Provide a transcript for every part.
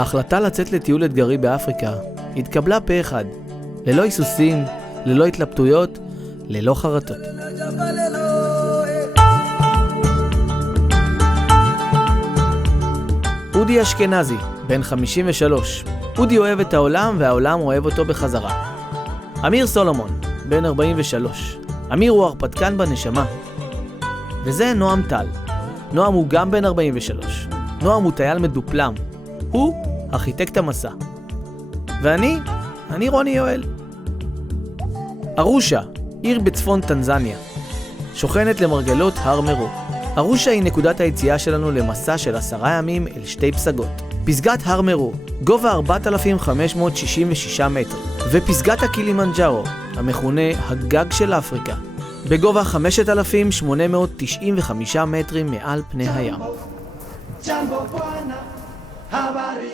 ההחלטה לצאת לטיול אתגרי באפריקה התקבלה פה אחד, ללא היסוסים, ללא התלבטויות, ללא חרטות. אודי אשכנזי, בן 53. אודי אוהב את העולם והעולם אוהב אותו בחזרה. אמיר סולומון, בן 43. אמיר הוא הרפתקן בנשמה. וזה נועם טל. נועם הוא גם בן 43. נועם הוא טייל מדופלם. הוא ארכיטקט המסע. ואני רוני יואל. ארושה, עיר בצפון טנזניה. שוכנת למרגלות הר מרו. ארושה היא נקודת היציאה שלנו למסע של 10 ימים אל 2 פסגות. פסגת הר מרו, גובה 4,566 מטר, ופסגת הקילימנג'ארו, המכונה הגג של אפריקה, בגובה 5,895 מטרים מעל פני הים.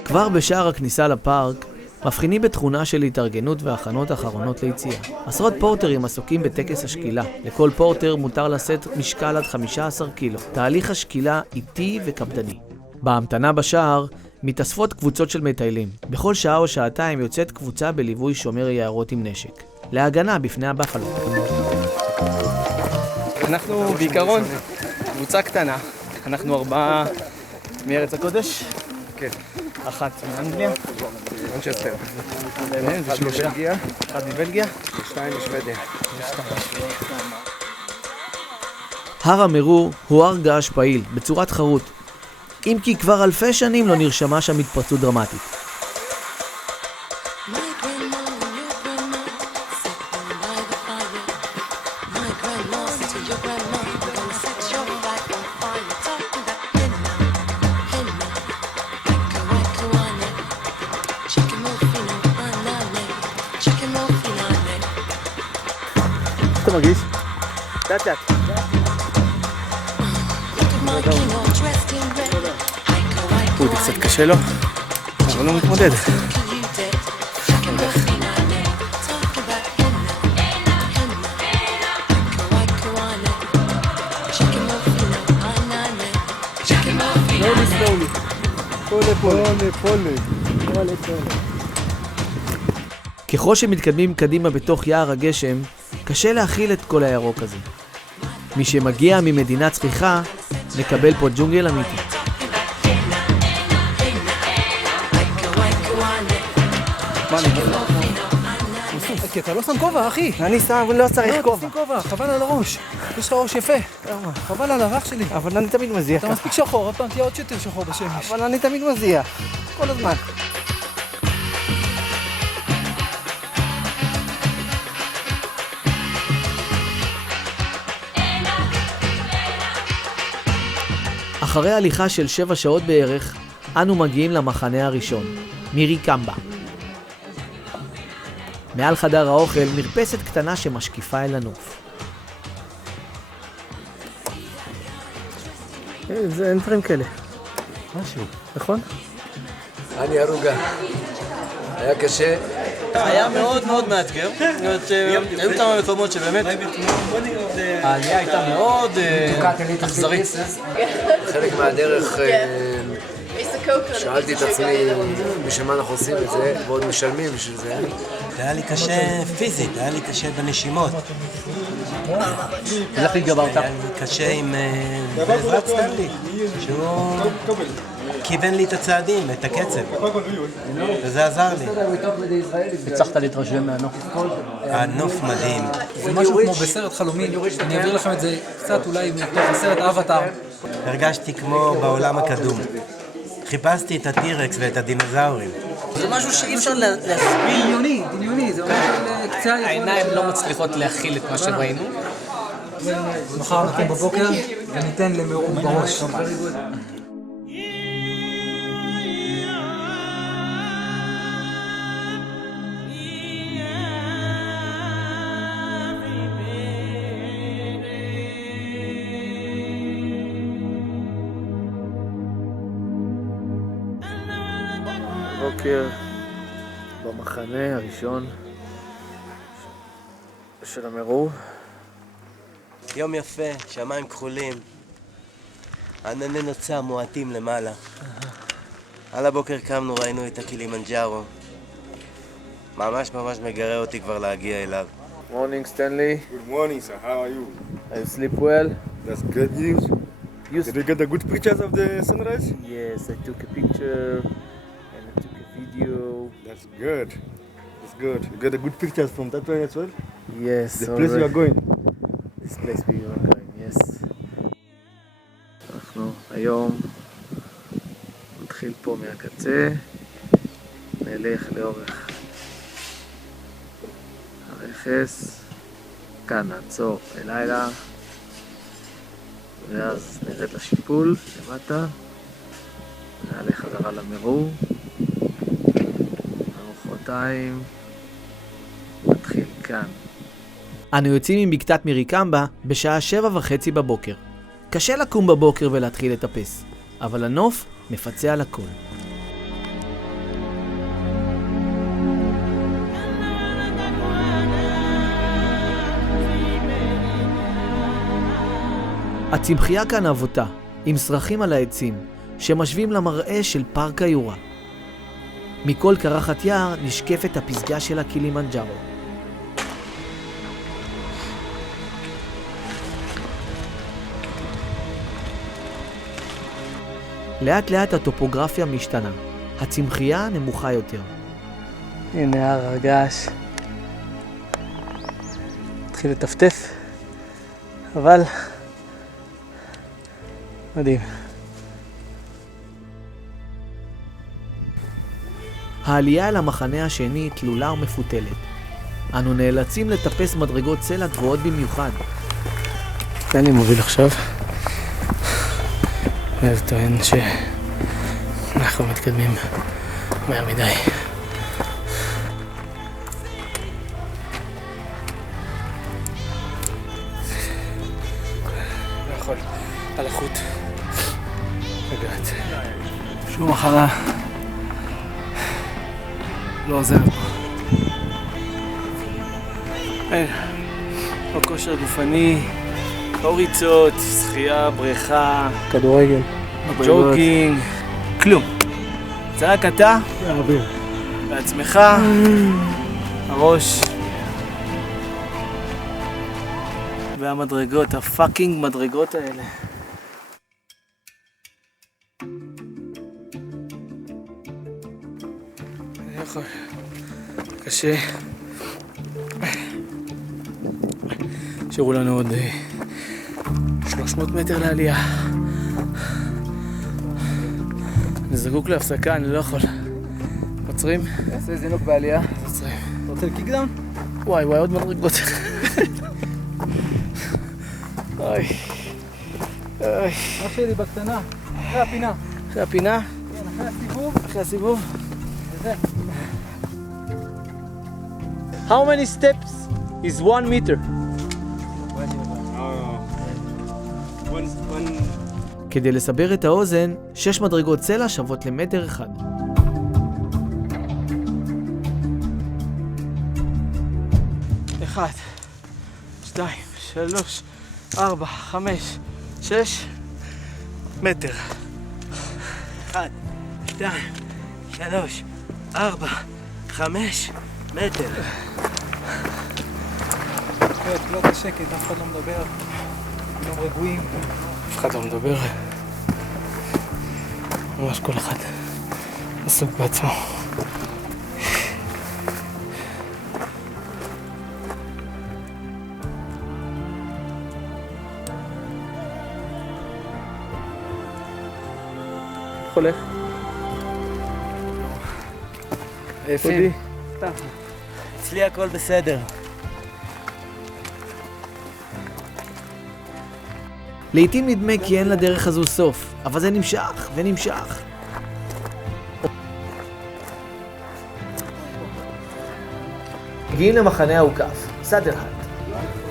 כבר בשער הכניסה לפארק, מבחינים בתכונה של התארגנות והכנות אחרונות ליציאה. עשרות פורטרים עסוקים בטקס השקילה. לכל פורטר מותר לשאת משקל עד 15 קילו. תהליך השקילה איטי וקפדני. בהמתנה בשער מתאספות קבוצות של מטיילים. בכל שעה או שעתיים יוצאת קבוצה בליווי שומר יערות עם נשק, להגנה בפני הבפלות. אנחנו בעיקרון קבוצה קטנה. אנחנו 4 מארץ הקודש. כן. 1 מאנגליה. מנצ'סטר. זה 3. 1 מבלגיה. 2 משוודיה. הר המרו הוא הר געש פעיל, בצורת חרוט. אם כי כבר אלפי שנים לא נרשמה שם התפרצות דרמטית. אתה מרגיש? קצת. זה קצת קשה לו, אבל הוא מתמודד. ככל שמתקדמים קדימה בתוך יער הגשם, קשה להכיל את כל הירוק הזה. מי שמגיע ממדינה צחיחה, מקבל פה ג'ונגל אמיתי. כי אתה לא שם כובע, אחי. אני שם, לא צריך כובע. שים כובע, חבל על הראש. יש לך ראש יפה. חבל על הרך שלי. אבל אני תמיד מזיע. אתה מספיק שחור, עוד פעם תהיה עוד יותר שחור בשמש. אבל אני תמיד מזיע. כל הזמן. אחרי הליכה של 7 שעות בערך, אנו מגיעים למחנה הראשון, מירי קמבה. מעל חדר האוכל מרפסת קטנה שמשקיפה אל הנוף. אין דברים כאלה. משהו. נכון? אני הרוגה. היה קשה. היה מאוד מאוד מאתגר. היו כמה מקומות שבאמת העלייה הייתה מאוד אכזרית. חלק מהדרך שאלתי את עצמי בשביל מה אנחנו עושים את זה, ועוד משלמים בשביל זה. זה היה לי קשה פיזית, היה לי קשה בנשימות. איך התגברת? היה לי קשה עם בעזרת סטנלי, שהוא כיוון לי את הצעדים, את הקצב. וזה עזר לי. הצלחת להתרשם מהנוף? הנוף מדהים. זה משהו כמו בסרט חלומי. אני אעביר לכם את זה קצת אולי מתוך הסרט אבטאר. הרגשתי כמו בעולם הקדום. חיפשתי את הטירקס ואת הדינוזאורים. זה משהו שאי אפשר להכיל. דמיוני, זה אומר קצה... העיניים לא מצליחות להכיל את מה שראינו. מחר נקום בבוקר וניתן למרום בראש. בוקר במחנה הראשון של המרו. יום יפה, שמיים כחולים, ענני נוצה מועטים למעלה. על הבוקר קמנו, ראינו את הקילימנג'ארו. ממש מגרה אותי כבר להגיע אליו. Morning, Stanley. Good morning, sir. How are you? I sleep well. That's good news. You Did you get the good pictures of the sunrise? Yes, I took a picture and I took a video. That's good. That's good. You got the good pictures from that one as well? Yes, The place you are going? This place we are going, yes. אנחנו היום נתחיל פה מהקצה, נלך לאורך הרכס, כאן נעצור בלילה, ואז נרד לשיפול למטה, נעלה חזרה למרור, מחרתיים נתחיל כאן. אנו יוצאים מבקתת מיריקמבה בשעה 7:30 בבוקר. קשה לקום בבוקר ולהתחיל לטפס, אבל הנוף מפצה על הכל. הצמחייה כאן אבותה, עם שרחים על העצים, שמשווים למראה של פארק היורה. מכל קרחת יער נשקפת הפסגה של הקילימנג'ארו. לאט לאט הטופוגרפיה משתנה. הצמחייה נמוכה יותר. הנה הר הגעש. התחיל לטפטף, אבל מדהים. העלייה אל המחנה השני תלולה ומפותלת. אנו נאלצים לטפס מדרגות סלע גבוהות במיוחד. אני מוביל עכשיו. ואז טוען שאנחנו מתקדמים מהר מדי. לא יכול, על החוט. לגעת. שום מחרה. לא עוזר פה. לא כושר גופני, לא ריצות, שחייה, בריכה, כדורגל, ג'וקינג, כלום. זה רק אתה, בעצמך, הראש, והמדרגות, הפאקינג מדרגות האלה. אני יכול, קשה. שירו לנו עוד 300 מטר לעלייה. אני זקוק להפסקה, אני לא יכול. עוצרים? נעשה זינוק בעלייה. עוצרים. אתה רוצה לקיק דאון? וואי, עוד מדרגות. אוי. אוי. מה שלי בקטנה, אחרי הפינה. אחרי הפינה? כן, אחרי הסיבוב. אחרי הסיבוב? וזה. How many steps is 1 meter? כדי לסבר את האוזן, 6 מדרגות סלע שוות למטר אחד. אחד, 2, 3, 4, 5, 6 מטר. 1, 2, 3, 4, 5 מטר. לא את השקט, אף אחד לא מדבר. כולם רגועים. אף אחד לא מדבר. ממש כל אחד עסוק בעצמו. איך הולך? יפים. אצלי הכל בסדר. לעתים נדמה כי אין לדרך הזו סוף, אבל זה נמשך ונמשך. מגיעים למחנה האוכף, סאדרהאט.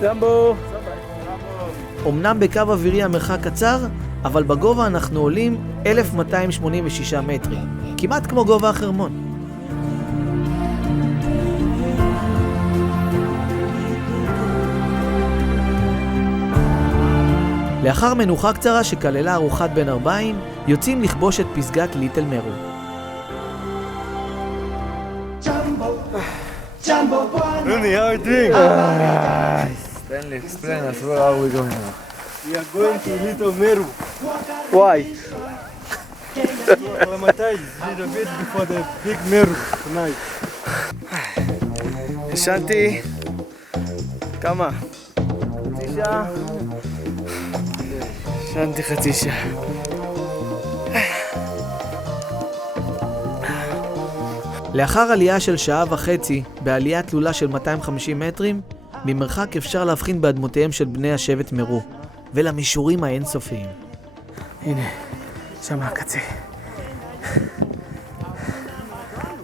ג'מבו! אמנם בקו אווירי המרחק קצר, אבל בגובה אנחנו עולים 1286 מטרים, כמעט כמו גובה החרמון. לאחר מנוחה קצרה שכללה ארוחת בין ארבעים, יוצאים לכבוש את פסגת ליטל מרו. Yuni, how are you doing? Stanley, explain us where are we going now? We are going to Little Meru. וואי. Aklamatize a little bit before the big Meru tonight. ישנתי כמה? חצי שעה? ישנתי חצי שעה. לאחר עלייה של שעה וחצי, בעלייה תלולה של 250 מטרים, ממרחק אפשר להבחין באדמותיהם של בני השבט מרו, ולמישורים האינסופיים. הנה, שם הקצה.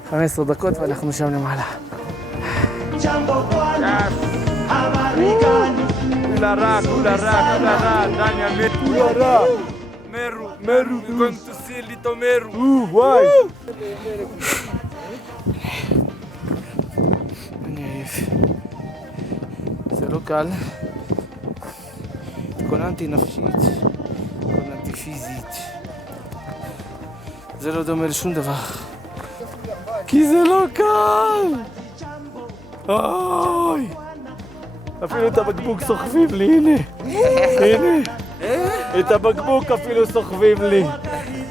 15 דקות ואנחנו שם למעלה. Meru, we're going to see Little Meru. Why? אני עייף. זה לא קל. התכוננתי נפשית, התכוננתי פיזית. זה לא דומה לשום דבר. כי זה לא קל! אוי! אפילו את הבקבוק סוחבים לי, הנה. הנה. את הבקבוק אפילו סוחבים לי.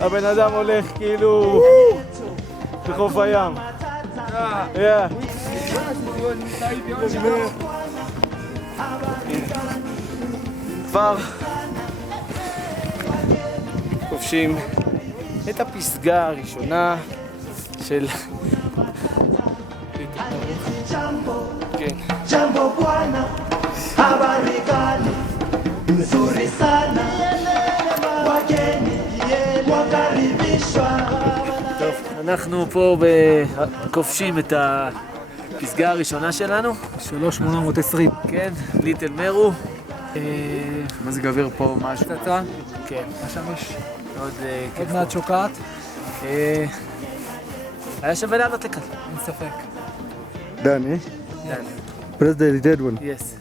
הבן אדם הולך כאילו בחוף הים. כבר כובשים את הפסגה הראשונה של... כן. טוב, אנחנו פה כובשים את הפסגה הראשונה שלנו. 3,820. כן, ליטל מרו. מזג אוויר פה משהו. קטן. כן. השמש. מאוד עוד מעט שוקעת. היה שווה לעלות לכאן. אין ספק. Done, eh? Press the dead one. יס.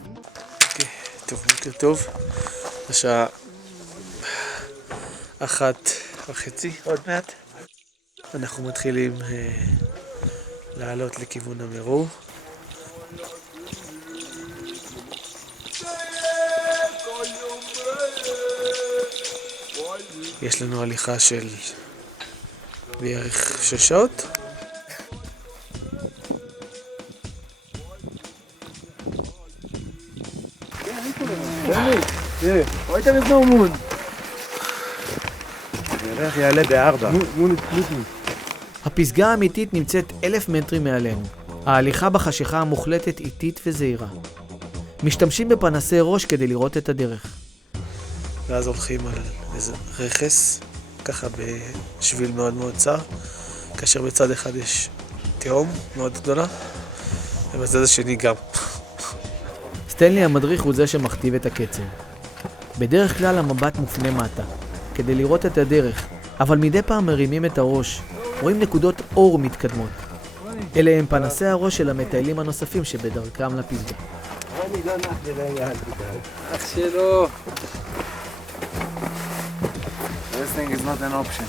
טוב, בוקר טוב. השעה 1:30 עוד מעט. אנחנו מתחילים לעלות לכיוון המרו. יש לנו הליכה של בערך 6 שעות. Why there is no moon? נראה יעלה ב4. Moon is sleeping. הפסגה האמיתית נמצאת 1,000 מטרים מעלינו. ההליכה בחשיכה המוחלטת איטית וזהירה. משתמשים בפנסי ראש כדי לראות את הדרך. ואז הולכים על איזה רכס, ככה בשביל מאוד מאוד צר, כאשר בצד אחד יש תהום מאוד גדולה, ובצד השני גם. סטנלי המדריך הוא זה שמכתיב את הקצב. בדרך כלל המבט מופנה מטה, כדי לראות את הדרך, אבל מדי פעם מרימים את הראש, רואים נקודות אור מתקדמות. אלה הם פנסי הראש של המטיילים הנוספים שבדרכם לפסגה. אח שלו. This thing is not an option.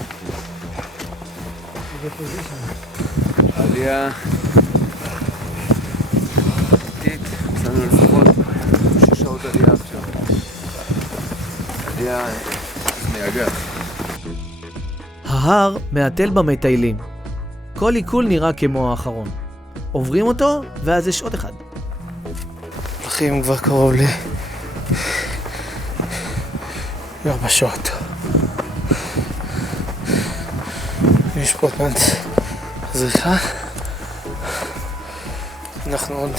עלייה איטית, יש לנו לפחות 6 שעות עלייה עכשיו. עלייה נהגה. ההר מעטל במטיילים. כל עיכול נראה כמו האחרון. עוברים אותו, ואז יש עוד אחד. הולכים כבר קרוב ל4 שעות. יש פה עוד זריחה. אנחנו עוד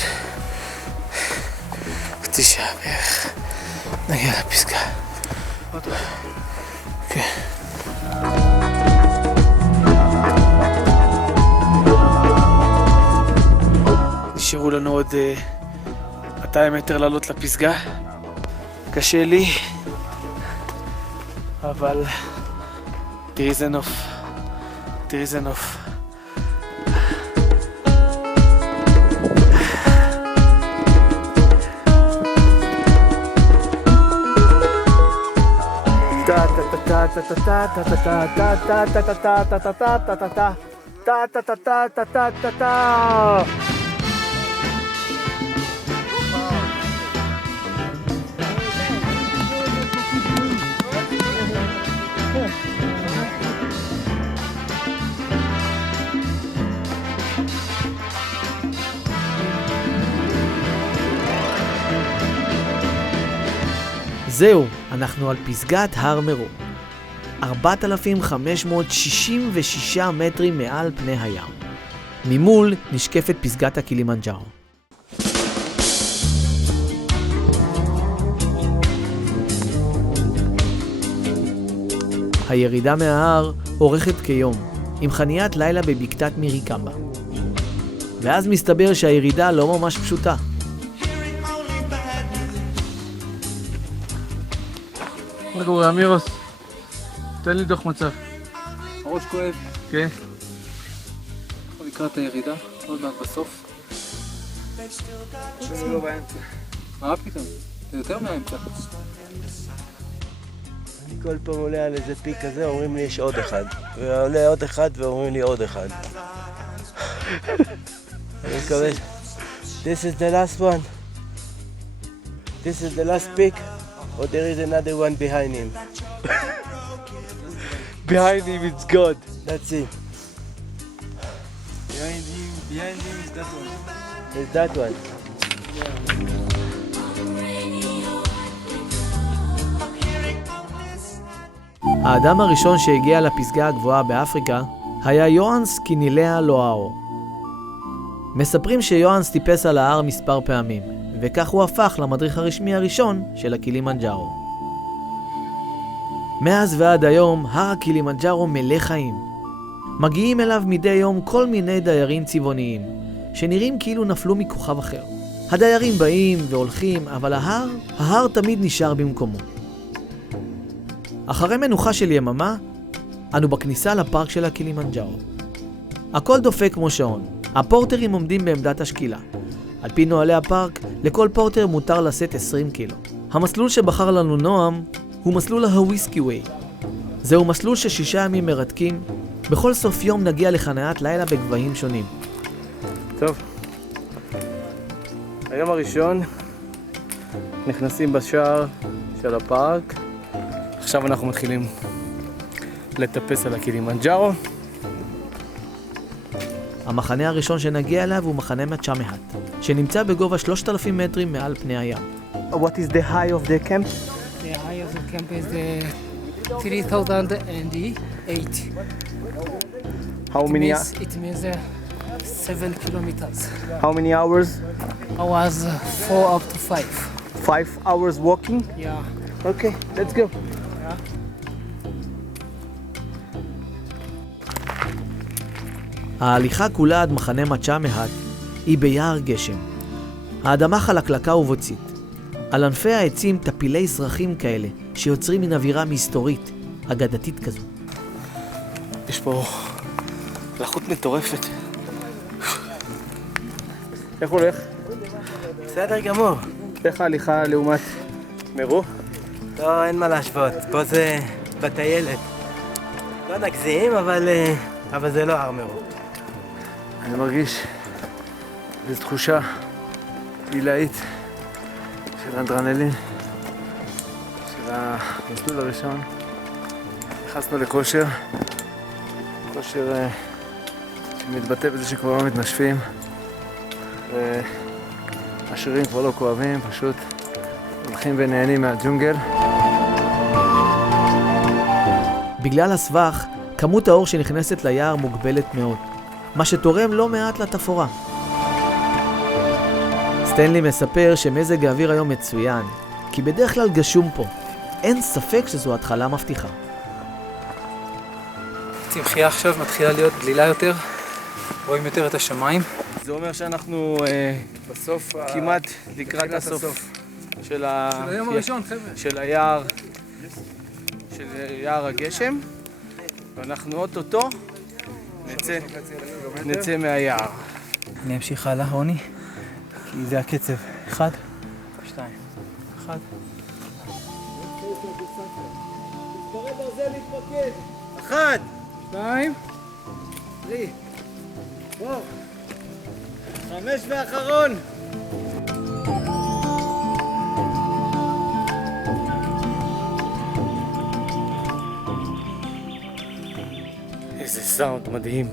חצי שעה בערך נגיע לפסגה. כן. נשארו לנו עוד 200 מטר לעלות לפסגה. קשה לי, אבל תראי זה נוף. תראי זה נוף. זהו, אנחנו על פסגת הר מירון. 4,566 מטרים מעל פני הים. ממול נשקפת פסגת הקילימנג'ארו. הירידה מההר אורכת כיום, עם חניית לילה בבקתת מיריקמבה. ואז מסתבר שהירידה לא ממש פשוטה. מה קורה, אמירוס? תן לי דוח מצב. הראש כואב. כן? אנחנו לקראת הירידה, עוד מעט בסוף. לא באמצע. מה פתאום? זה יותר מהאמצע. אני כל פעם עולה על איזה פיק כזה, אומרים לי יש עוד אחד. ועולה עוד אחד ואומרים לי עוד אחד. אני מקווה. This is the last one. This is the last peak. Or there is another one behind him. Behind him it's God. That's it. Behind him is that one. It's that one. האדם הראשון שהגיע לפסגה הגבוהה באפריקה היה יוהאנס קינילאה לואאו. מספרים שיוהאנס טיפס על ההר מספר פעמים, וכך הוא הפך למדריך הרשמי הראשון של הקילימנג'ארו. מאז ועד היום, הר הקילימנג'ארו מלא חיים. מגיעים אליו מדי יום כל מיני דיירים צבעוניים, שנראים כאילו נפלו מכוכב אחר. הדיירים באים והולכים, אבל ההר תמיד נשאר במקומו. אחרי מנוחה של יממה, אנו בכניסה לפארק של הקילימנג'ארו. הכל דופק כמו שעון. הפורטרים עומדים בעמדת השקילה. על פי נוהלי הפארק, לכל פורטר מותר לשאת 20 קילו. המסלול שבחר לנו נועם הוא מסלול ההוויסקי ווי. זהו מסלול של 6 ימים מרתקים. בכל סוף יום נגיע לחניית לילה בגבהים שונים. טוב. היום הראשון נכנסים בשער של הפארק. עכשיו אנחנו מתחילים לטפס על הקילימנג'ארו. המחנה הראשון שנגיע אליו הוא מחנה מצ'ה מהט, שנמצא בגובה 3,000 מטרים מעל פני הים. What is the high of the camp? The high of the camp is 3,008. How many It means 7 kilometers. how many hours? I was 4 up to 5. 5 hours walking? Yeah. Okay, let's go. ההליכה כולה עד מחנה מצ'ה מהט היא ביער גשם. האדמה חלקלקה ובוצית. על ענפי העצים טפילי זרחים כאלה שיוצרים מן אווירה מסתורית, אגדתית כזו. יש פה לחות מטורפת. איך הולך? בסדר גמור. איך ההליכה לעומת מירו? לא, אין מה להשוות. פה זה בטיילת. לא נגזים, אבל זה לא הר מירון. אני מרגיש איזו תחושה עילאית של אדרנלין, של המסלול הראשון. נכנסנו לכושר, כושר שמתבטא בזה שכבר לא מתנשפים והשירים כבר לא כואבים, פשוט הולכים ונהנים מהג'ונגל. בגלל הסבך, כמות האור שנכנסת ליער מוגבלת מאוד, מה שתורם לא מעט לתפאורה. סטנלי מספר שמזג האוויר היום מצוין, כי בדרך כלל גשום פה. אין ספק שזו התחלה מבטיחה. צמחייה עכשיו מתחילה להיות דלילה יותר, רואים יותר את השמיים. זה אומר שאנחנו בסוף, כמעט לקראת הסוף של היום הראשון, חבר'ה. של יער הגשם, ואנחנו אוטוטו נצא מהיער. אני אמשיך הלאה, רוני, כי זה הקצב. 1, 2, 1. 1, 2, 3, 5 ואחרון. איזה סאונד מדהים.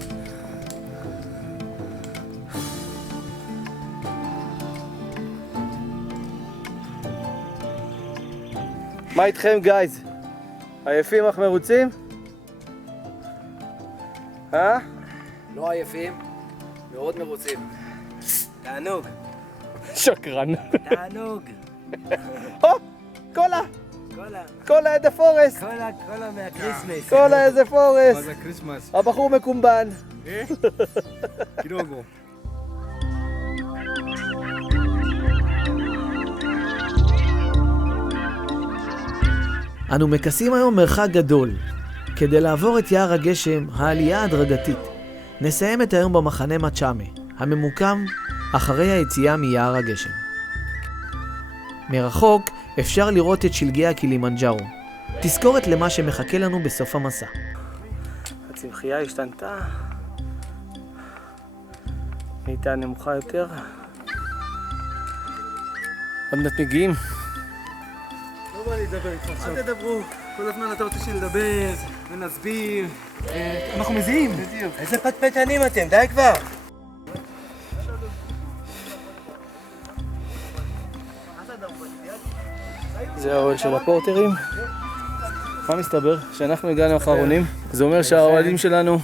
מה איתכם גייז? עייפים אך מרוצים? לא עייפים, מאוד מרוצים. תענוג. שקרן. תענוג. קולה! קולה. קולה את הפורסט! קולה מהקריסמס. קולה איזה פורסט! זה קריסמס. הבחור מקומבן. קידוגו. אנו מכסים היום מרחק גדול. כדי לעבור את יער הגשם, העלייה הדרגתית. נסיים את היום במחנה מצ'אמה, הממוקם אחרי היציאה מיער הגשם. מרחוק אפשר לראות את שלגי הקילימנג'ארו. תזכורת למה שמחכה לנו בסוף המסע. הצמחייה השתנתה. נהייתה נמוכה יותר. עוד מעט מגיעים. לא בא לי לדבר איתך עכשיו. אל תדברו. כל הזמן אתה רוצה שנדבר ונסביר. אנחנו מזיעים. איזה פטפטנים אתם, די כבר. זה האוהל של הפורטרים. מה מסתבר? שאנחנו הגענו אחרונים. זה אומר שהאוהלים שלנו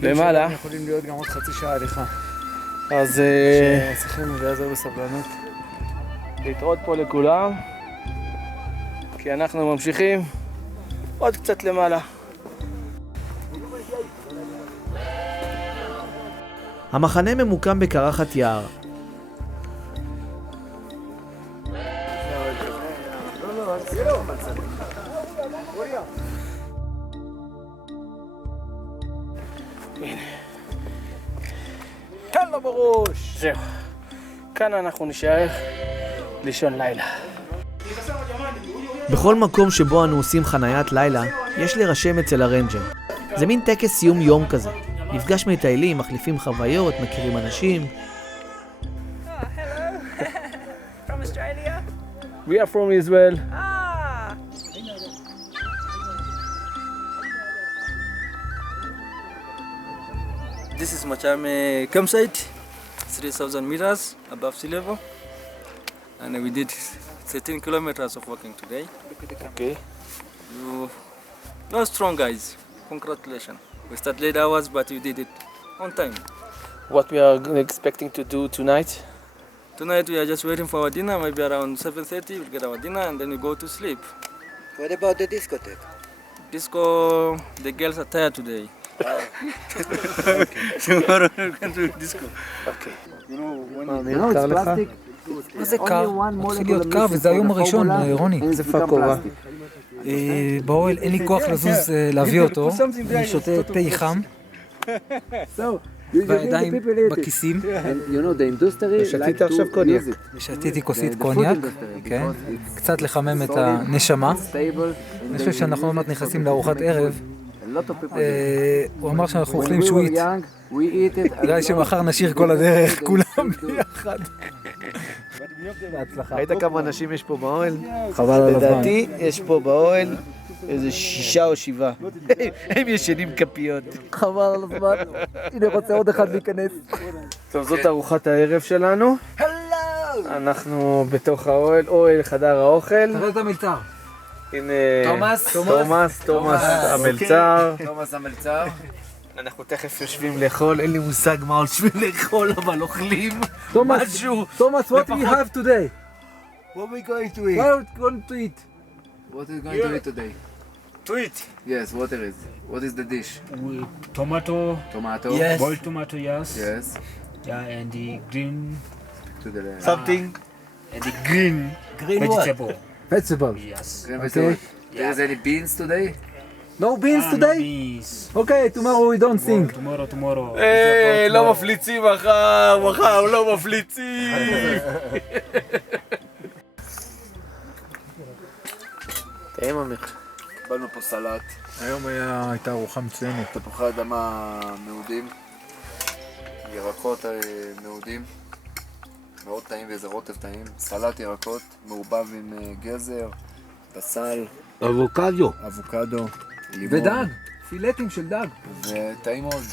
למעלה. יכולים להיות גם עוד חצי שעה הליכה. אז צריכים להיעזר בסבלנות. להתראות פה לכולם. כי אנחנו ממשיכים עוד קצת למעלה. המחנה ממוקם בקרחת יער. כאן לא בראש! זהו. כאן אנחנו נשאר לישון לילה. בכל מקום שבו אנו עושים חניית לילה, יש להירשם אצל הרנג'ר. זה מין טקס סיום יום כזה. נפגש מטיילים, מחליפים חוויות, מכירים אנשים. From Australia? We are from Israel. This is Machame campsite, 3,000 meters above sea level, and we did 13 kilometers of walking today. Okay. You are strong guys. Congratulations. We started late hours, but you did it on time. What we are expecting to do tonight? Tonight we are just waiting for our dinner. Maybe around 7:30 we'll get our dinner and then we go to sleep. What about the discotheque? Disco, the girls are tired today. Tomorrow we're going to disco. קר לך? מה זה קר? מתחיל להיות קר וזה היום הראשון, רוני. איפה הכובע? באוהל אין לי כוח לזוז להביא אותו. אני שותה תה חם. והידיים בכיסים. ושתית עכשיו קוניאק. ושתיתי כוסית קוניאק, כן. קצת לחמם את הנשמה. אני חושב שאנחנו עוד מעט נכנסים לארוחת ערב. הוא אמר שאנחנו אוכלים שוויט. נראה לי שמחר נשאיר כל הדרך, כולם ביחד. ראית כמה אנשים יש פה באוהל? חבל על הזמן. לדעתי יש פה באוהל איזה 6 או 7. הם ישנים כפיות. חבל על הזמן. הנה רוצה עוד אחד להיכנס. טוב, זאת ארוחת הערב שלנו. אנחנו בתוך האוהל, אוהל חדר האוכל. תראה את המלצר. הנה תומאס המלצר. תומאס המלצר. אנחנו תכף יושבים לאכול, אין לי מושג מה יושבים לאכול, אבל אוכלים משהו. תומאס, what we have today? What are we going to eat? What are we going to eat? What is going to eat today? To eat. Yes, what it is? What is the dish? Tomato, Tomato? Yes. boiled tomato, yes. Yes. Yeah, and the green, To the left. Something. and the green, vegetable. Vegetable. Yes. Green vegetable. There is any beans today? No beans today? Beans. Okay, tomorrow we don't sing. Tomorrow. לא מפליצים מחר לא מפליצים. תאם עמך. קיבלנו פה סלט, היום הייתה ארוחה מצוינת. תפוחי אדמה מעודים, ירקות מעודים, מאוד טעים ואיזה רוטב טעים, סלט ירקות, מעובב עם גזר, בצל, אבוקדו, לימון. ודג, פילטים של דג. וטעים מאוד.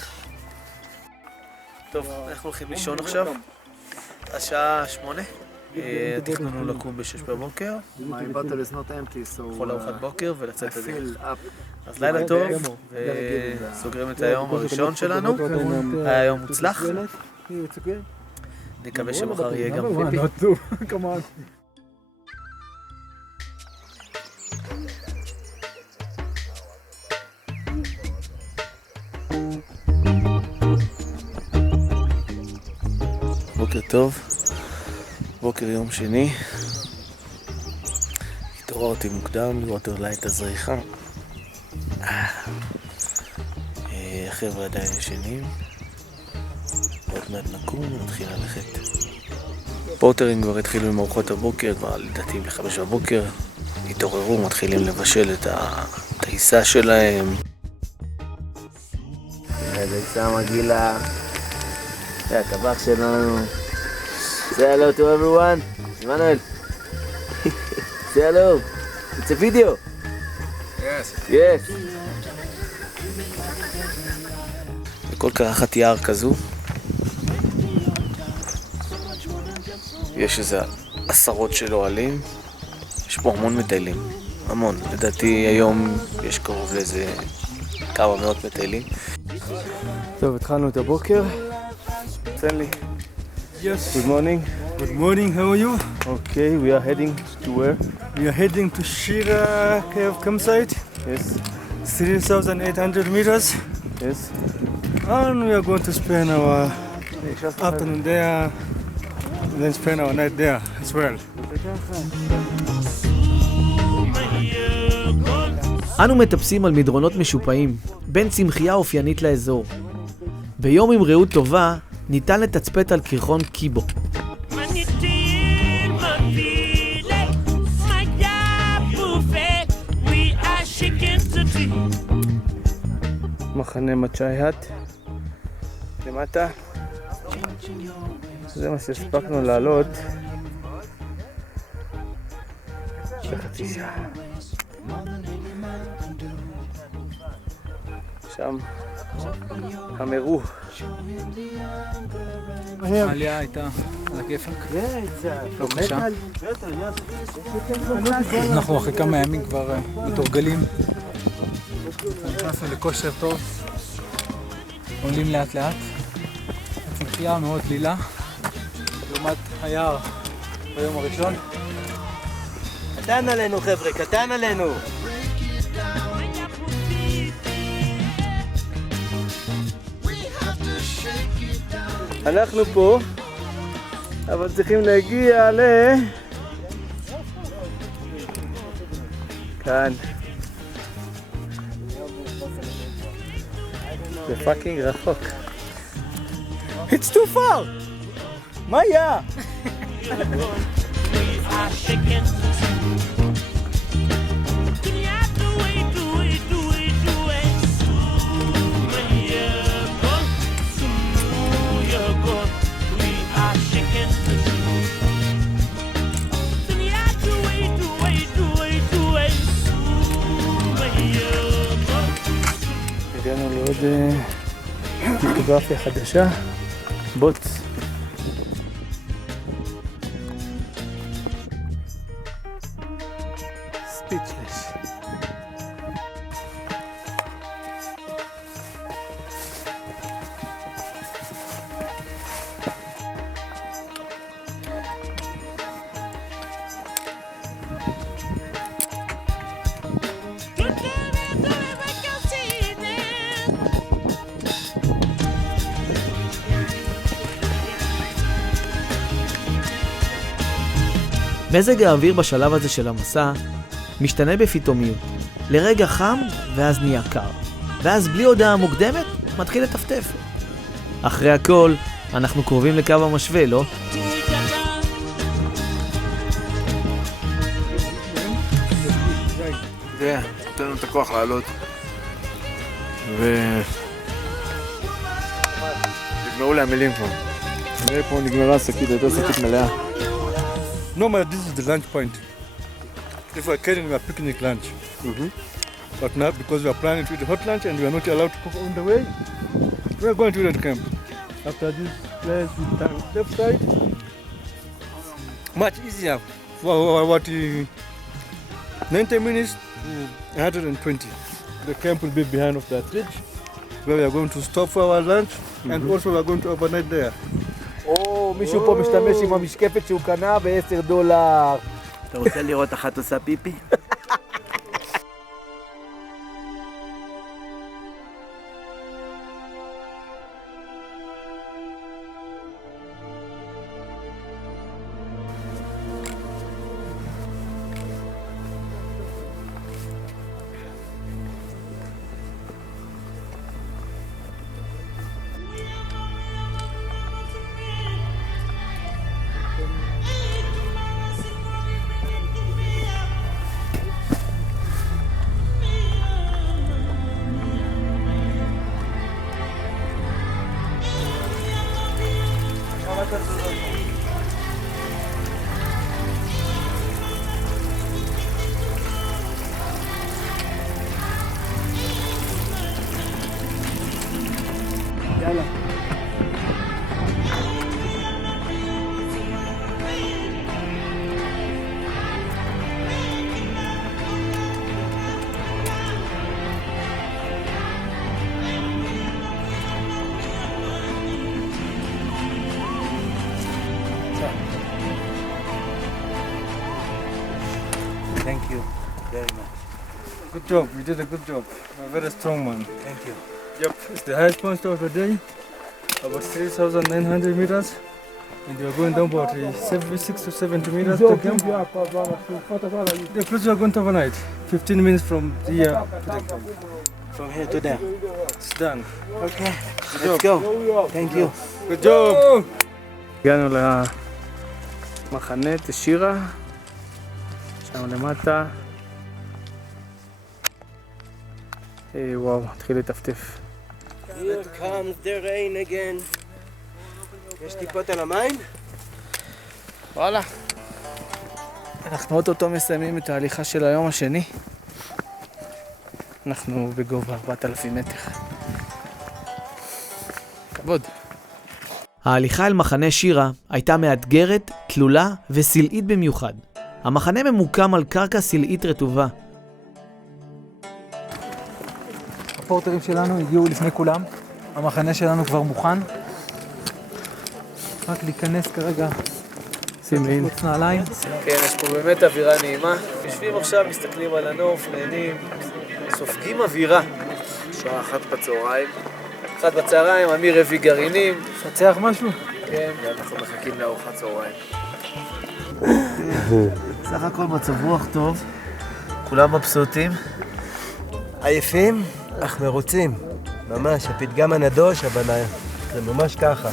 טוב, אנחנו הולכים לישון עכשיו. השעה 8. התכנון הוא לקום ב-6 בבוקר, לאכול ארוחת בוקר ולצאת לדרך. אז לילה טוב, וסוגרים את היום הראשון שלנו. היה יום מוצלח. נקווה שמחר יהיה גם פיפי. בוקר טוב, בוקר יום שני. התעוררתי מוקדם לראות אולי את הזריחה. החבר'ה עדיין ישנים. עוד מעט נקום ונתחיל ללכת. פורטרים כבר התחילו עם ארוחות הבוקר, כבר לדעתי ב-5 בבוקר. התעוררו, מתחילים לבשל את התעיסה שלהם. הדייסה מגילה. זה הטבח שלנו. Say hello to everyone. Emmanuel. Say hello. It's a video. Yes. Yes. בכל קרחת יער כזו יש איזה עשרות של אוהלים. יש פה המון מטיילים, המון. לדעתי היום יש קרוב לאיזה כמה מאות מטיילים. טוב, התחלנו את הבוקר. תן לי. Yes. Good morning. Good morning, how are you? Okay, we are heading to where? We are heading to Shira Cave campsite. Yes. 3,800 meters. Yes. And we are going to spend our afternoon there, and then spend our night there as well. אנו מטפסים על מדרונות משופעים, בין צמחייה אופיינית לאזור. ביום עם ראות טובה, ניתן לתצפת על קרחון קיבו. מחנה מצ'אי-האט למטה. זה מה שהספקנו לעלות בחצי שעה. שם המרו. העלייה הייתה על הכיפק. לא קשה. אנחנו אחרי כמה ימים כבר מתורגלים. נכנסנו לכושר טוב. עולים לאט לאט. הצמחייה מאוד דלילה. לעומת היער ביום הראשון. קטן עלינו חבר'ה, קטן עלינו. אנחנו פה, אבל צריכים להגיע כאן. זה פאקינג רחוק. It's too far! מה היה? הגענו לעוד פיקוגרפיה חדשה, בוץ. ספיצ'לס. מזג האוויר בשלב הזה של המסע משתנה בפתאומיות. לרגע חם ואז נהיה קר. ואז בלי הודעה מוקדמת מתחיל לטפטף. אחרי הכל, אנחנו קרובים לקו המשווה, לא? זה, נותן לנו את הכוח לעלות. נגמרו לי המילים פה. נראה פה נגמרה השקית, הייתה שקית מלאה. Normally this is the lunch point. If we're carrying our picnic lunch. But now because we are planning to eat a hot lunch and we are not allowed to cook on the way, we are going to eat at camp. After this place we turn left side much easier. For about 90 minutes, 120. The camp will be behind of that ridge, where we are going to stop for our lunch, and also we are going to overnight there. או, מישהו פה משתמש עם המשקפת שהוא קנה ב$10. אתה רוצה לראות אחת עושה פיפי? יאללה. Thank you very much. Good job, you did a good job. You're a very strong man. Thank you. Yep, it's the highest point of the day, about 3,900 meters. And you're going down about 76 to 70 meters to camp. The place you are going to overnight, 15 minutes from here to the camp. From here to there. It's done. Okay, Good let's job. go. Thank you. Good job. הגענו למחנה תשירה, שם למטה. וואו, התחיל לטפטף. Here comes the rain again. יש טיפות על המים? וואלה. אנחנו אוטוטו מסיימים את ההליכה של היום השני. אנחנו בגובה 4,000 מטר. כבוד. ההליכה אל מחנה שירה הייתה מאתגרת, תלולה וסלעית במיוחד. המחנה ממוקם על קרקע סלעית רטובה. הפורטרים שלנו הגיעו לפני כולם. המחנה שלנו כבר מוכן. רק להיכנס כרגע. שים לב. חוץ נעליים. כן, יש פה באמת אווירה נעימה. יושבים עכשיו, מסתכלים על הנוף, נהנים, סופגים אווירה. שעה 1 בצהריים. 1 בצהריים, אמיר הביא גרעינים. פצח משהו? כן. ואנחנו מחכים לארוחת צהריים. סך הכל מצב רוח טוב. כולם מבסוטים. עייפים, אך מרוצים. ממש, הפתגם הנדוש, אבל זה ממש ככה.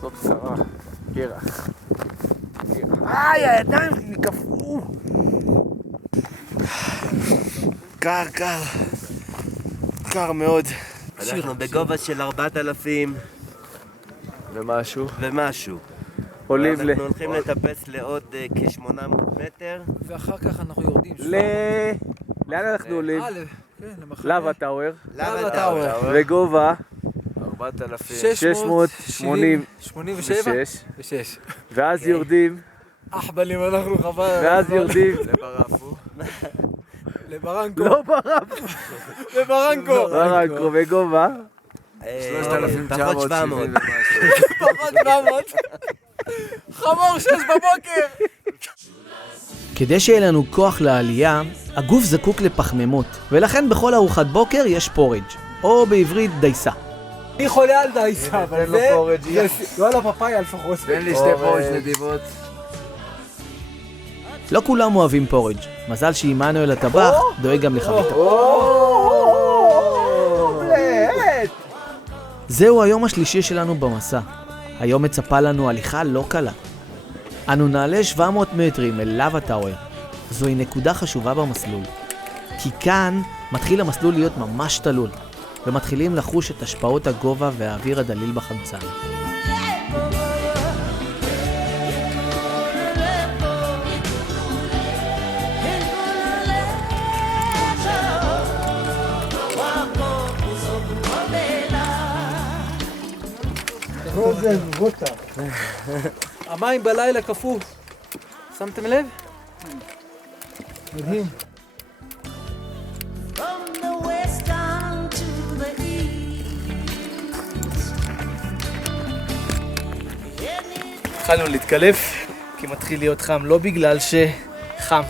זאת קרה. גרח. הידיים שלי קפאו. קר, קר. קר מאוד. אנחנו בגובה של 4,000 ומשהו. עולים אנחנו הולכים לטפס לעוד כ-800 מטר. ואחר כך אנחנו יורדים. לאן אנחנו עולים? למחנה. לבה טאוור. לבה טאוור. וגובה 686. ואז יורדים. אחבלים אנחנו חבל. ואז יורדים. לברנקו. לא ברנקו. לברנקו. ברנקו וגובה. 3,970 פחות 700. חמור 6 בבוקר. כדי שיהיה לנו כוח לעלייה, הגוף זקוק לפחמימות, ולכן בכל ארוחת בוקר יש פורג', או בעברית דייסה. אני חולה על דייסה, אבל זה... לא על הפפאיה לפחות. תן לי 2 פורג' נדיבות. לא כולם אוהבים פורג', מזל שעמנואל הטבח דואג גם לחביתה. זהו היום השלישי שלנו במסע. היום מצפה לנו הליכה לא קלה. אנו נעלה 700 מטרים אל לבה טאוור. זוהי נקודה חשובה במסלול. כי כאן מתחיל המסלול להיות ממש תלול, ומתחילים לחוש את השפעות הגובה והאוויר הדליל בחמצן. המים בלילה קפוא. שמתם לב? מדהים. התחלנו להתקלף, כי מתחיל להיות חם, לא בגלל שחם,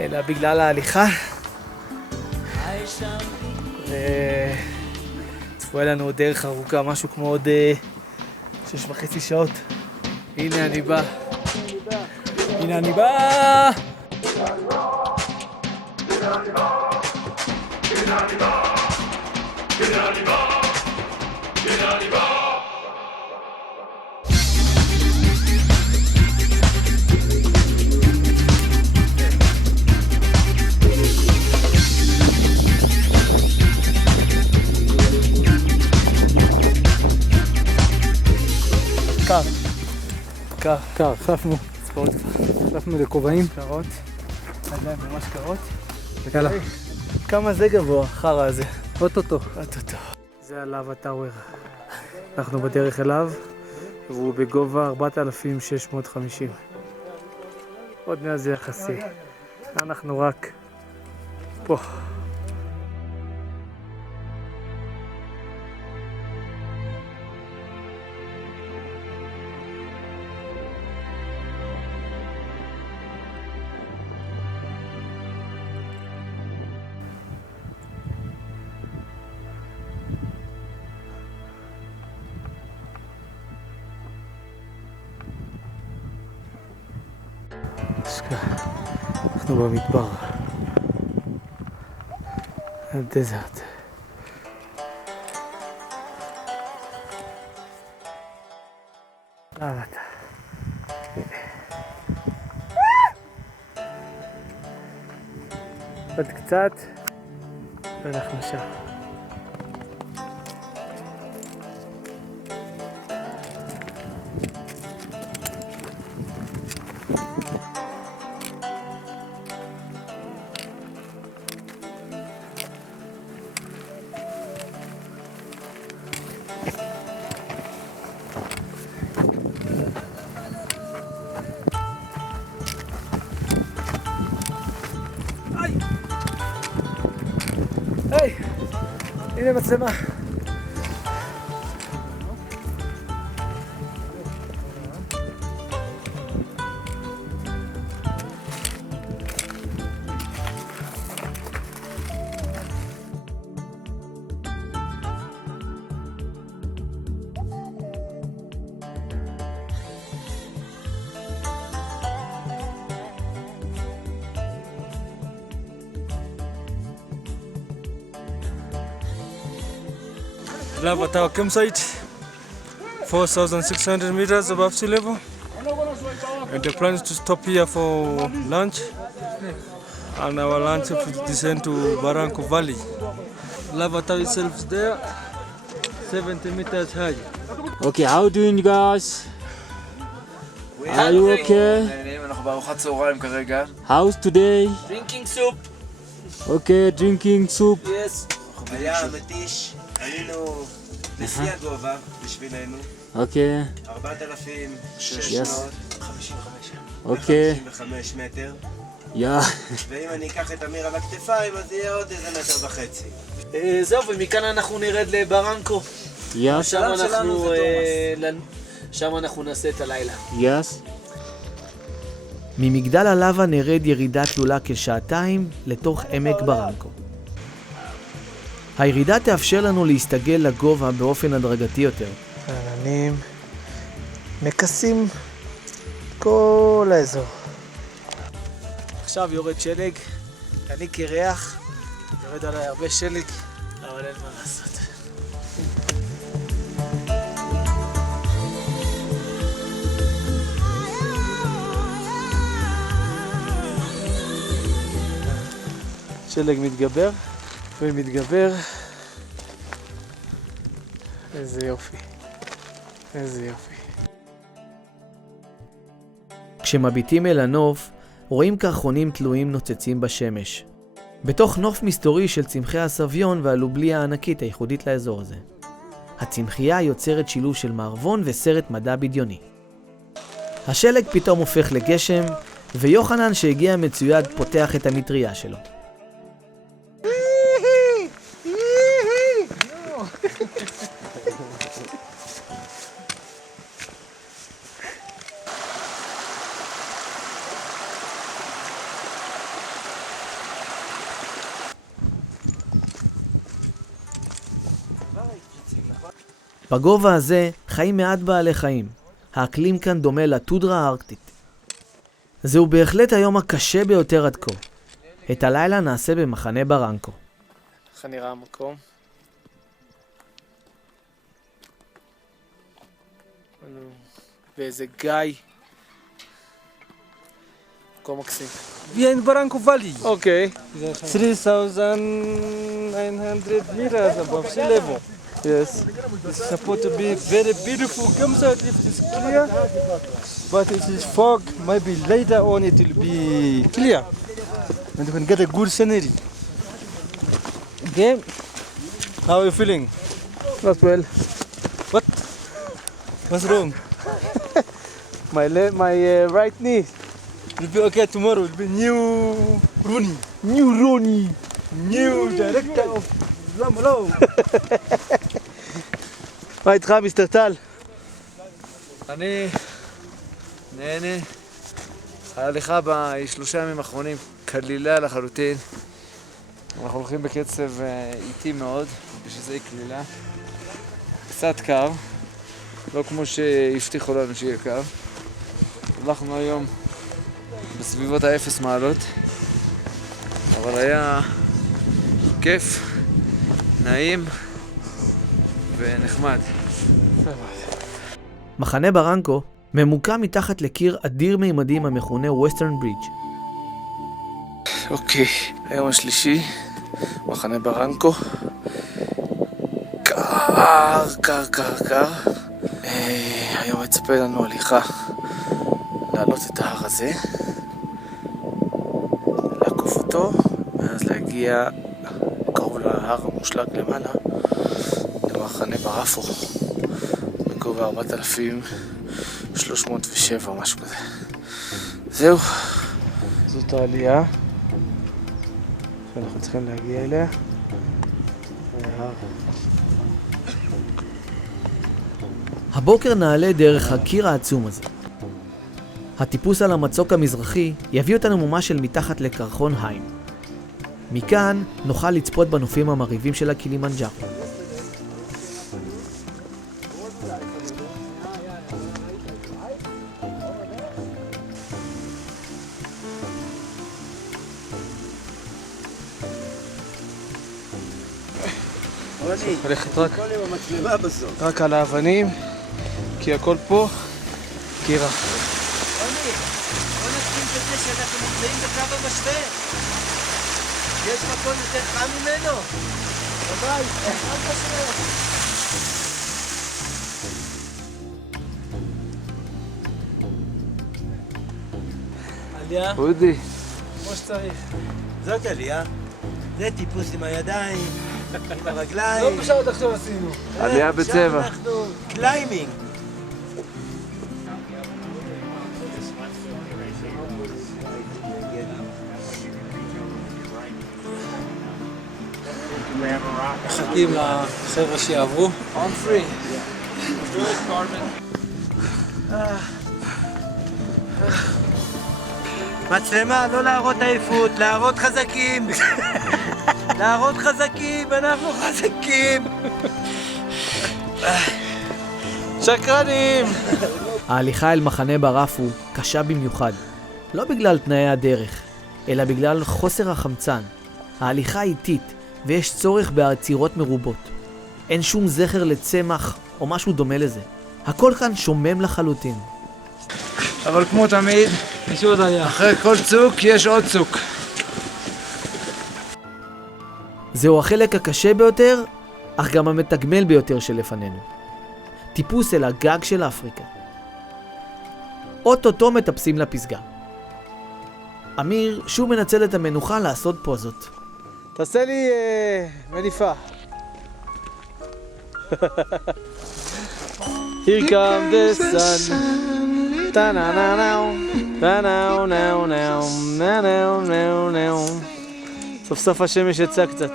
אלא בגלל ההליכה. וצפויה לנו עוד דרך ארוכה, משהו כמו עוד 6.5 שעות. הנה אני בא. הנה אני בא! קר, החלפנו. החלפנו לכובעים. קרות. עדיין ממש קרות. יאללה. כמה זה גבוה, חרא הזה. אוטוטו. זה הלאווה טאוור. אנחנו בדרך אליו, והוא בגובה 4,650. עוד מעט זה יחסי. אנחנו רק פה. אנחנו במדבר. הדזרט. לאווה. עוד קצת ואנחנו שם. היי, הנה מצלמה. Lava Tower campsite, 4,600 meters above sea level. And the plan is to stop here for lunch. And our lunch will descend to Barranco Valley. Lava Tower itself is there, 70 meters high. Okay, how doing you guys? Are you okay? אנחנו בארוחת צהריים כרגע. How's today? Drinking soup. Okay, drinking soup. Yes. היה מתיש, היינו בשיא הגובה בשבילנו. אוקיי. 4,655. אוקיי. 55 מטר. יא. ואם אני אקח את אמיר על הכתפיים, אז יהיה עוד איזה 1.5 מטר. זהו, ומכאן אנחנו נרד לברנקו. יס. שם אנחנו נעשה את הלילה. יס. ממגדל הלאווה נרד ירידה תלולה כשעתיים לתוך עמק ברנקו. הירידה תאפשר לנו להסתגל לגובה באופן הדרגתי יותר. העננים מכסים כל האזור. עכשיו יורד שלג, אני קרח, יורד עליי הרבה שלג, אבל אין מה לעשות. שלג מתגבר ומתגבר. איזה יופי. איזה יופי. כשמביטים אל הנוף, רואים קרחונים תלויים נוצצים בשמש. בתוך נוף מסתורי של צמחי הסביון והלובליה הענקית הייחודית לאזור הזה. הצמחייה יוצרת שילוב של מערבון וסרט מדע בדיוני. השלג פתאום הופך לגשם, ויוחנן שהגיע מצויד פותח את המטריה שלו. בגובה הזה חיים מעט בעלי חיים. האקלים כאן דומה לטודרה הארקטית. זהו בהחלט היום הקשה ביותר עד כה. את הלילה נעשה במחנה ברנקו. איך נראה המקום? ואיזה גיא. מקום מקסים. We are in Barranco Valley. Okay. 3,900 meters above sea level. Yes. It's supposed to be very beautiful campsite if it's clear, but it is fog. Maybe later on it will be clear, and you can get a good scenery. Okay. How are you feeling? Not well. What? What's wrong? My right knee. It'll be okay tomorrow. It'll be new Rooney. New Rooney. New director of Lamalo. מה איתך, מיסטר טל? אני נהנה. ההליכה בשלושה ימים האחרונים קלילה לחלוטין. אנחנו הולכים בקצב איטי מאוד, בשביל זה היא קלילה. קצת קר, לא כמו שהבטיחו לנו שיהיה קר. הלכנו היום בסביבות ה-0 מעלות, אבל היה כיף, נעים ונחמד. מחנה ברנקו ממוקם מתחת לקיר אדיר מימדים המכונה ווסטרן ברידג'. אוקיי, היום השלישי, מחנה ברנקו. קר. היום מצפה לנו הליכה לעלות את ההר הזה, לעקוף אותו, ואז להגיע קרוב להר המושלג למעלה, למחנה ברפו, בגובה 4,307 או משהו כזה. זהו, זאת העלייה שאנחנו צריכים להגיע אליה. הבוקר נעלה דרך הקיר העצום הזה. הטיפוס על המצוק המזרחי יביא אותנו ממש אל מתחת לקרחון היים. מכאן נוכל לצפות בנופים המרהיבים של הקילימנג'ארו. הולכת רק על האבנים, כי הכל פה קירה. בוא נתחיל בזה שאנחנו נמצאים בקו המשווה. יש מקום יותר חם ממנו? בבית, אל תשווה. עלייה? אודי. כמו שצריך. זאת עלייה. זה טיפוס עם הידיים, עם הרגליים. לא בשעות עכשיו עשינו. עלייה בצבע. עכשיו אנחנו קליימינג. מחכים לחבר'ה שיעברו. On free. מצלמה, לא להראות עייפות, להראות חזקים. להראות חזקים, אנחנו חזקים. שקרנים! ההליכה אל מחנה ברפו קשה במיוחד. לא בגלל תנאי הדרך, אלא בגלל חוסר החמצן. ההליכה איטית, ויש צורך בעצירות מרובות. אין שום זכר לצמח או משהו דומה לזה. הכל כאן שומם לחלוטין. אבל כמו תמיד, אחרי כל צוק יש עוד צוק. זהו החלק הקשה ביותר, אך גם המתגמל ביותר שלפנינו. טיפוס אל הגג של אפריקה. אוטוטו מטפסים לפסגה. אמיר שוב מנצל את המנוחה לעשות פוזות. תעשה לי מניפה. Here comes the sun. Ta-na-na-now, ta-now-now-now, na-now-now-now. סוף סוף השמש יצא קצת.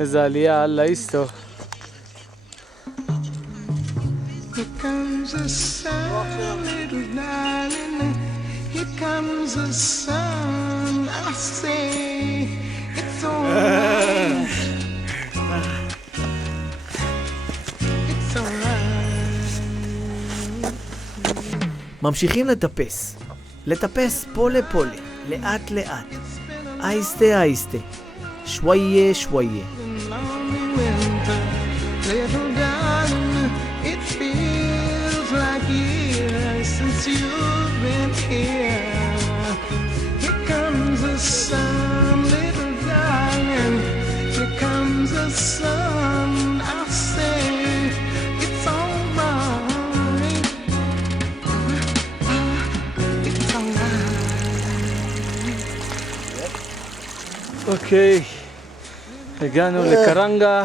איזה עלייה על האיסטו. Here comes the sun, little darling. Here comes the sun. I say it's alright. It's alright. ממשיכים לטפס. לטפס פולה פולה, לאט לאט. אייסטה אייסטה. שוואיה שוואיה. Little darling, it feels like years since you've been here. Here comes the sun, little darling. Here comes the sun. I say it's alright. It's alright. אוקיי, הגענו לקרנגה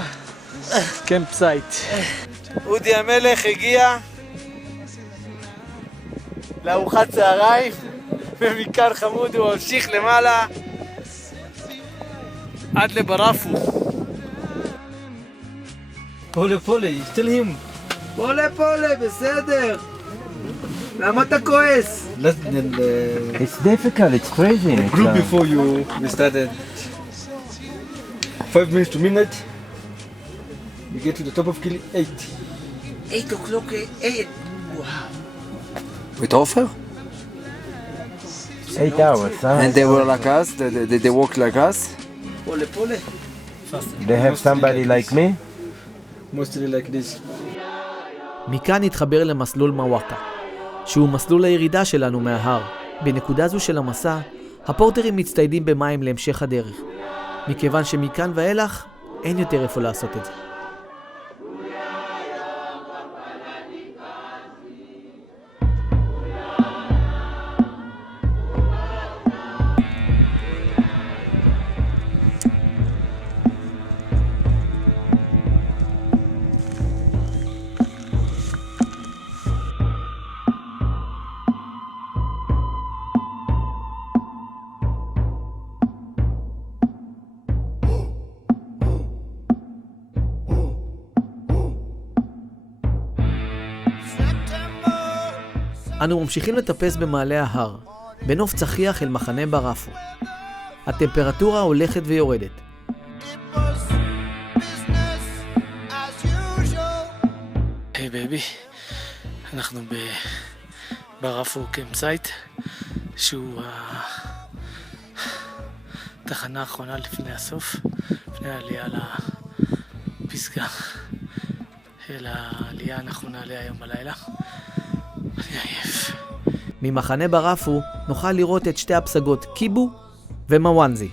קמפ סייט. אודי המלך הגיע לארוחת צהריים, ומכאן חמוד הוא המשיך למעלה עד לברפו. פולה פולה, tell him. פולה פולה, בסדר. למה אתה כועס? It's difficult, it's crazy. The group before you, we started 5 minutes to midnight. We get to the top of Kili 8. 8 o'clock, 8. With Ofer? 8 hours, huh? And they were like us? They walk like us? פולה פולה. They have somebody like me? Mostly like this. מכאן נתחבר למסלול מוואקה, שהוא מסלול הירידה שלנו מההר. בנקודה זו של המסע, הפורטרים מצטיידים במים להמשך הדרך, מכיוון שמכאן ואילך אין יותר איפה לעשות את זה. אנו ממשיכים לטפס במעלה ההר, בנוף צחיח אל מחנה ברפו. הטמפרטורה הולכת ויורדת. היי בייבי, אנחנו ברפו קמפ סייט, שהוא התחנה האחרונה לפני הסוף, לפני העלייה לפסגה. אל העלייה אנחנו נעלה היום בלילה. אני עייף. ממחנה ברפו נוכל לראות את שתי הפסגות קיבו ומוואנזי.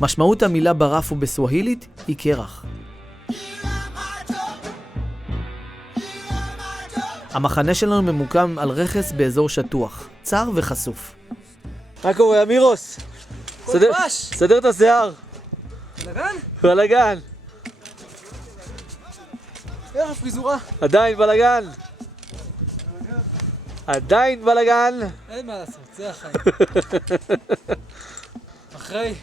משמעות המילה ברפו בסווהילית היא קרח. המחנה שלנו ממוקם על רכס באזור שטוח, צר וחשוף. מה קורה, אמירוס? סדר את השיער. בלגן? בלגן. איך פריזורה? עדיין בלגן. עדיין בלגן. אין מה לעשות, זה החיים. אחרי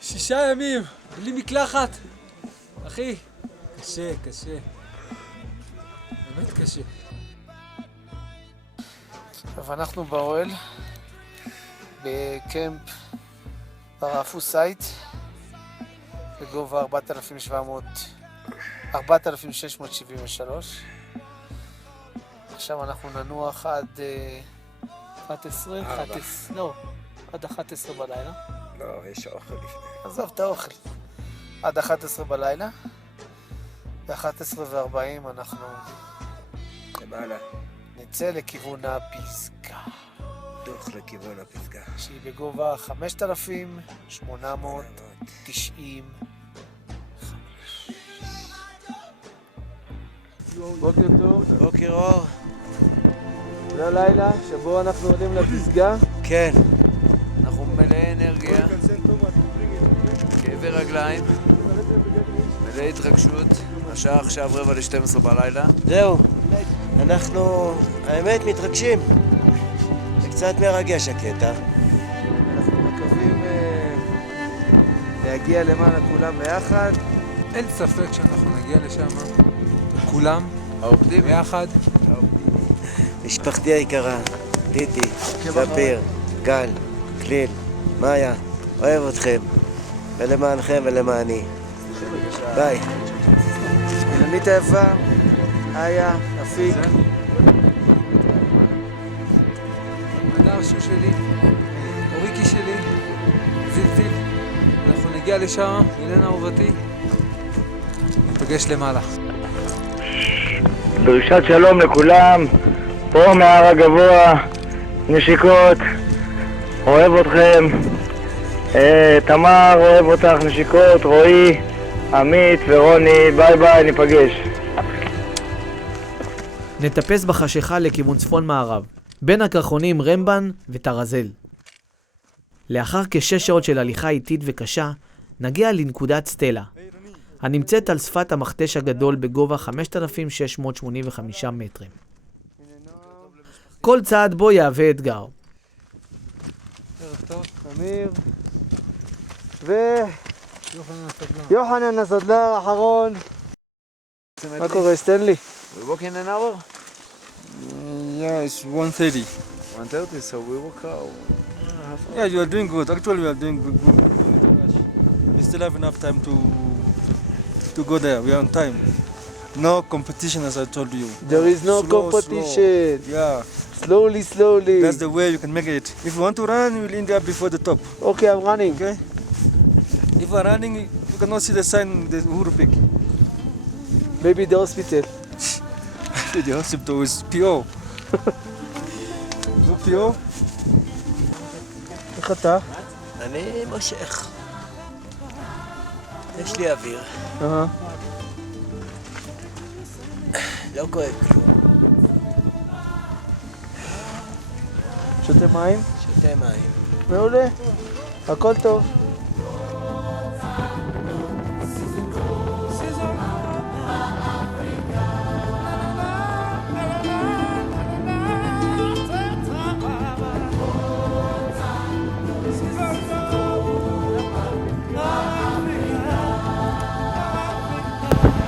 6 ימים, בלי מקלחת. אחי, קשה, קשה. באמת קשה. עכשיו אנחנו באוהל, בקמפ ברפו סייט, בגובה 4,673. עכשיו אנחנו ננוח עד 11, עד 11 בלילה. לא, יש אוכל לפני. עזוב את האוכל. עד 11 בלילה. ב-11:40 אנחנו למעלה. נצא לכיוון הפסגה. דוח לכיוון הפסגה. שהיא בגובה 5,890. בוקר טוב. בוקר אור. זה הלילה שבו אנחנו עולים לפסגה. כן. אנחנו מלאי אנרגיה, כאבי רגליים, מלאי התרגשות. השעה עכשיו 11:45 בלילה. זהו, אנחנו, האמת, מתרגשים. זה קצת מרגש הקטע. אנחנו מקווים להגיע למעלה כולם ביחד. אין ספק שאנחנו נגיע לשם, כולם, ביחד. משפחתי היקרה, ליטי, ספיר, גל, כליל, מאיה, אוהב אתכם, ולמענכם ולמעני. ביי. אילנית היפה, איה, אפיק. הדר שו שלי, אוריקי שלי, זיו. אנחנו נגיע לשם, אילנה אהובתי, נפגש למעלה. דרישת שלום לכולם, פה מהר הגבוה, נשיקות, אוהב אתכם, תמר אוהב אותך, נשיקות, רועי, עמית ורוני, ביי ביי, ניפגש. נטפס בחשיכה לכיוון צפון מערב, בין הקרחונים רמב"ן וטרזל. לאחר כ6 שעות של הליכה איטית וקשה, נגיע לנקודת סטלה, הנמצאת על שפת המכתש הגדול בגובה 5,685 מטרים. כל צעד בו יהווה אתגר. ערב טוב, אמיר יוחנן הסדלר האחרון. מה קורה, סטנלי? We walk in an hour? Yeah, it's 1:30. 1:30, so we walk out. Yeah, you are doing good. Actually, we are doing good. We still have enough time to go there. We are on time. No competition, as I told you. There is no competition. Slow. Yeah. Slowly. That's the way you can make it. If you want to run, you will end up before the top. Okay, I'm running. Okay. If you are running, you cannot see the sign, the Uhuru Peak. Maybe the hospital. The hospital is PO. זו PO? איך אתה? אני מושך. יש לי אוויר. לא כואב כלום. שותה מים? שותה מים. מעולה. הכל טוב.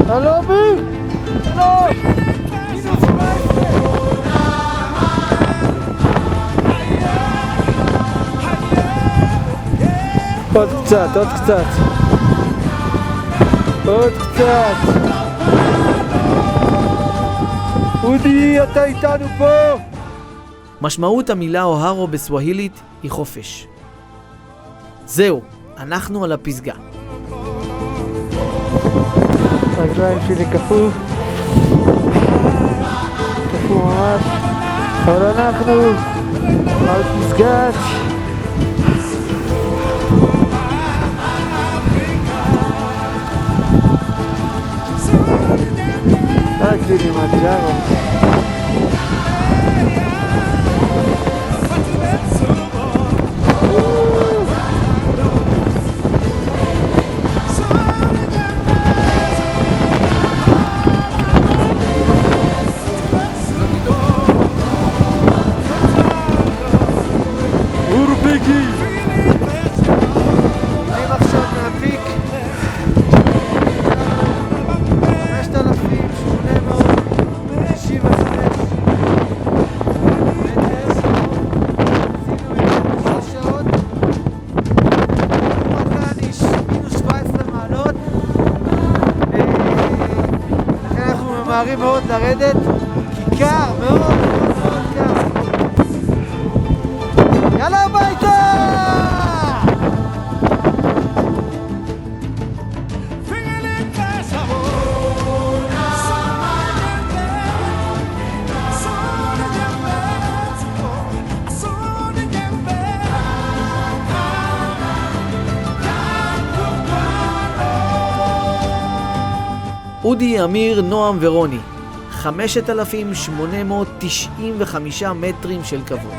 הלו בי! לא! עוד קצת, עוד קצת. עוד קצת. אודי, אתה איתנו פה! משמעות המילה אוהרו בסווהילית היא חופש. זהו, אנחנו על הפסגה. הרגליים שלי קפוא ממש, אבל אנחנו על פסגת קילימנג'ארו. ממהרים מאוד לרדת, כי קר, מאוד קר. יאללה הביתה! אודי, אמיר, נועם ורוני, 5,895 מטרים של כבוד.